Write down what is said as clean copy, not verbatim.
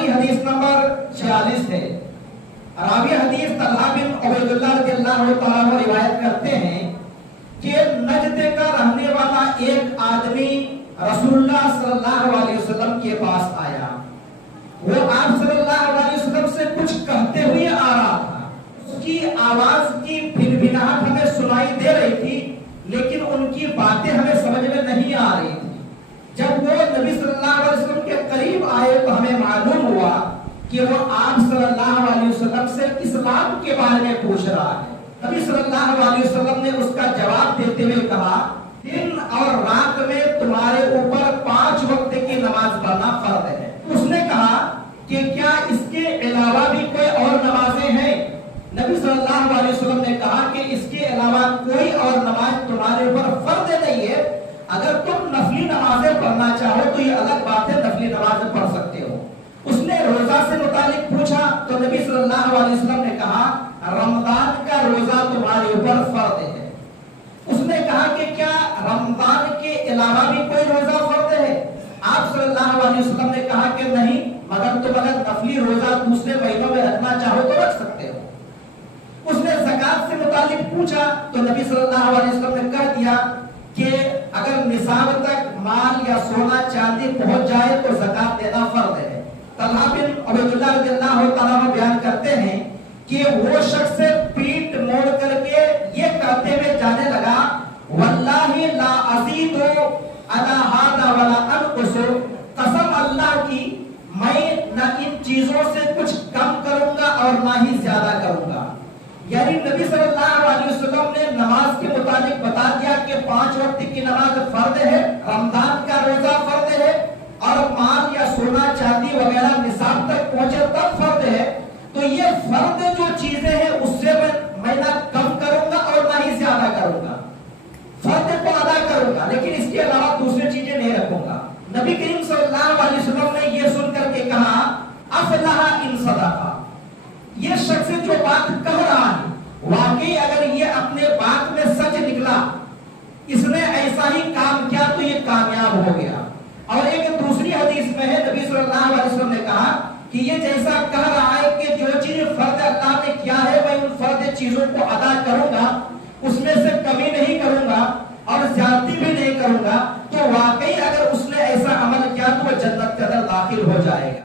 हमारी हदीस नंबर 46 है। रावी हदीस तलहा बिन उबैदुल्लाह रज़ियल्लाहु तआला अन्हु रिवायत करते हैं कि नजद का रहने वाला एक आदमी रसूलुल्लाह सल्लल्लाहु अलैहि वसल्लम के पास आया। वो आप सल्लल्लाहु अलैहि वसल्लम से कुछ कहते हुए आ रहा था। उसकी आवाज की भिनभिनाहट हमें सुनाई दे रही थी, लेकिन उनकी बातें हमें समझ में नहीं आ रही थी। जब वो नबी सल्लल्लाहु अलैहि वसल्लम के करीब आए तो हमें मालूम हुआ कि वो आप सल्लल्लाहु अलैहि वसल्लम से इस्लाम के बारे में पूछ रहा है। नबी सल्लल्लाहु अलैहि वसल्लम ने उसका जवाब देते हुए कहा, दिन और रात में तुम्हारे ऊपर 5 वक्त की नमाज पढ़ना फर्ज है। उसने कहा कि क्या इसके अलावा भी कोई और नमाजें हैं? नबी सल्लल्लाहु अलैहि वसल्लम ने कहा कि इसके अलावा कोई और नमाज तुम्हारे ऊपर फर्ज नहीं है। अगर तुम नफली नमाजें पढ़ना चाहो तो ये अलग बात है, नफली नमाज पढ़ सकते हो। उसने रोजा से मुतालिक पूछा तो नबी सल्लल्लाहु अलैहि वसल्लम ने कहा, रमजान का रोजा तुम्हारे ऊपर फर्ज है। उसने कहा कि क्या रमजान के अलावा भी कोई रोजा फर्ज है? आप सल्लल्लाहु अलैहि वसल्लम ने कहा कि नहीं, मगर तुम अगर नफली रोजा दूसरे महीनों में रखना चाहो तो रख सकते हो। उसने ज़कात से मुतालिक पूछा तो नबी सल्लल्लाहु अलैहि वसल्लम ने कह दिया कि अगर निसाब तक माल या सोना चांदी पहुंच जाए तो ज़कात देना फर्ज है। तलहा बिन उबैदुल्लाह रज़ियल्लाहु तआला अन्हु बयान करते हैं कि वो शख्स पीठ मोड़ करके ये कहते हुए जाने लगा, वल्लाही ला अज़ीदु अला हादा वला अनकुसु, कसम अल्लाह की मैं न इन चीजों से कुछ कम करूंगा और ना ही ज्यादा करूंगा। यानी नबी सल्लल्लाहु अलैहि वसल्लम ने नमाज के मुताबिक बता दिया कि 5 वक्त की नमाज फर्ज है, रमजान का रोजा फर्ज है, और माल या सोना चांदी वगैरह निसाब तक पहुंचे तब फर्ज है। तो ये फर्ज जो चीजें हैं उससे मैं ना कम करूंगा और ना ही ज्यादा करूंगा। फर्ज को अदा करूंगा, लेकिन इसके अलावा दूसरी चीजें नहीं रखूंगा। नबी करीम सल्लल्लाहु अलैहि वसल्लम ने ये सुन करके कहा, अफलहा इन सदाका, ये शख्स जो बात कह रहा है वाकई अगर ये अपने बात में सच निकला, इसने ऐसा ही काम किया तो ये कामयाब हो गया। और एक दूसरी हदीस में है नबी सल्लल्लाहु अलैहि वसल्लम ने कहा कि ये जैसा कह रहा है कि जो चीज फर्ज अल्लाह ने किया है मैं उन फर्ज चीजों को अदा करूंगा, उसमें से कमी नहीं करूंगा और ज्यादती भी नहीं करूंगा, तो वाकई अगर उसने ऐसा अमल किया तो वह जन्नत के अंदर दाखिल हो जाएगा।